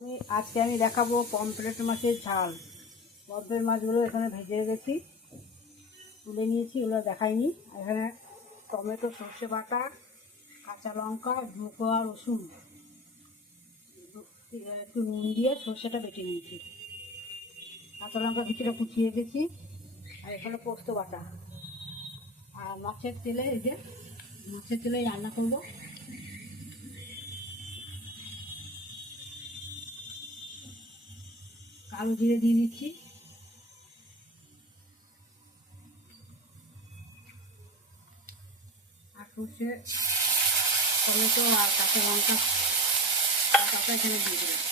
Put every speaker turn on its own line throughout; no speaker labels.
আমি- আজকে আমি দেখাবো পমফ্রেট মাছের ঝাল। পমফ্রেট মাছগুলো এখানে ভেজে রেখেছি। তুলে নিয়েছি ওগুলো দেখাইনি। এখানে টমেটো, সর্ষে বাটা, কাঁচা লঙ্কা ধোঁকা রসুন। একটু নুন দিয়ে সর্ষেটা বেটে নিয়েছি। কাঁচা লঙ্কা কিছুটা কুচিয়ে রেখেছি, আর এখানে পোস্ত বাটা। আর মাছের তেলে এই যে, মাছের তেলে রান্না করব। কালো জিরে দিয়ে দিচ্ছি আর সর্ষে টমেটো আর কাঁচা লঙ্কা কাঁচা এখানে দিয়ে দিলাম।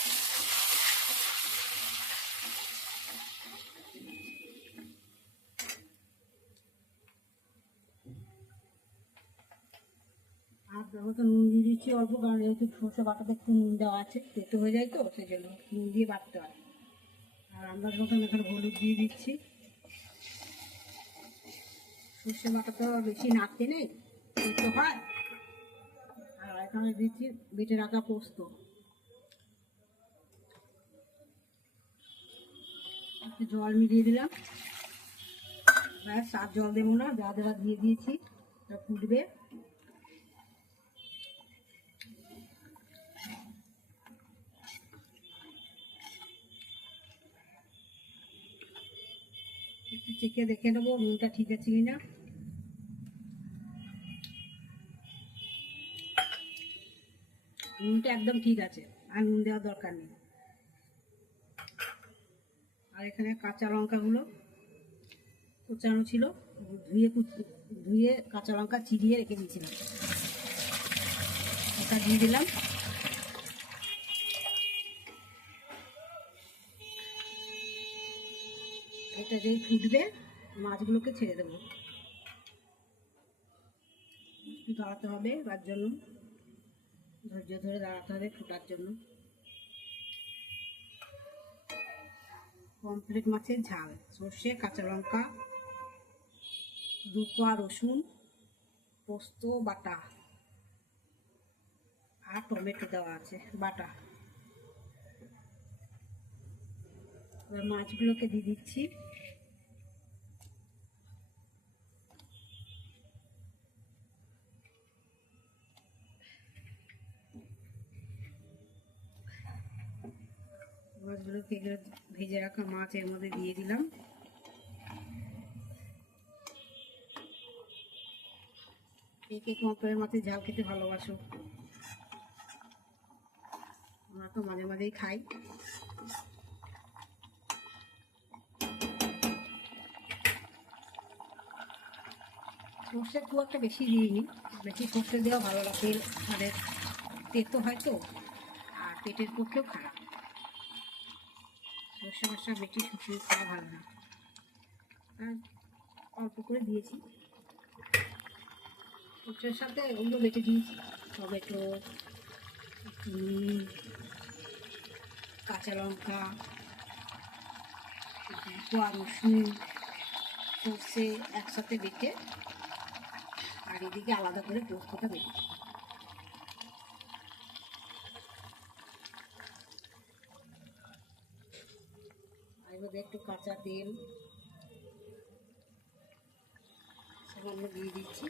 তো নুন দিয়ে দিচ্ছি অল্প, কারণ যেহেতু সর্ষে বাটাতে একটু নুন দেওয়া আছে, তেতো হয়ে যায় তো, সেই জন্য নুন দিয়ে বাটতে হয়। আর আন্দাজ মতন এখানে হলুদ দিয়ে দিচ্ছি। সর্ষে বাটা তো বেশি নাড়তে নেই তেতো হয়। আর এখানে দিচ্ছি বেটে রাখা পোস্ত। জল মিলিয়ে দিলাম। ব্যাস, আর জল দেবো না, যা দেওয়া দিয়ে দিয়েছি ফুটবে। একটু চেখে দেখে নেব নুনটা ঠিক আছে কি না নুনটা একদম ঠিক আছে, আর নুন দেওয়ার দরকার নেই। আর এখানে কাঁচা লঙ্কাগুলো কুচানো ছিল, ধুয়ে ধুয়ে কাঁচা লঙ্কা চিরিয়ে রেখে দিয়েছিলাম। ওটা দিয়ে দিলাম। এটা যেই ফুটবে, মাছগুলোকে ছেড়ে দেবো। একটু দাঁড়াতে হবে তার জন্য। ধৈর্য ধরে দাঁড়াতে হবে ফোটার জন্য। কমপ্লিট মাছের ঝাল, সর্ষে, কাঁচা লঙ্কা দুপা রসুন, পোস্ত, বাটা, আর টমেটো দেওয়া আছে, বাটা। এবার মাছগুলোকে দিয়ে দিচ্ছি। মাছগুলোকে এগুলো ভেজে রাখা মাছ এর মধ্যে দিয়ে দিলাম। কে ঝাল খেতে ভালোবাসো, আমরা তো মাঝে মাঝেই খাই। সর্ষে খুব একটা বেশি দিইনি। বেশি সর্ষে দেওয়া ভালো লাগে মানে তেতো হয় তো, আর পেটের পক্ষেও খারাপ। সর্ষে মশলা বেশি শুকিয়ে খাওয়া ভালো না। অল্প করে দিয়েছি। সর্ষের সাথে ওগুলো বেটে দিয়েছি। টমেটো, কাঁচা লঙ্কা রসুন, সর্ষে একসাথে বেটে এদিকে আলাদা করে পোস্তটা বেটে একটু কাঁচা তেল সামান্য দিয়ে দিচ্ছি।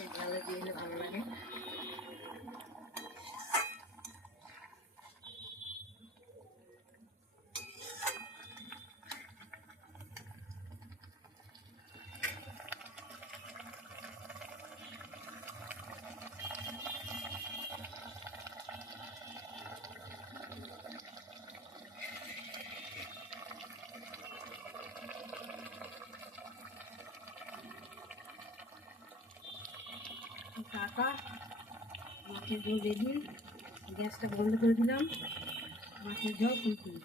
এই দিয়ে ভালো লাগে। টাকা। মাছের ঝোল রেডি গ্যাসটা বন্ধ করে দিলাম। মাছের ঝোল ফুলকুল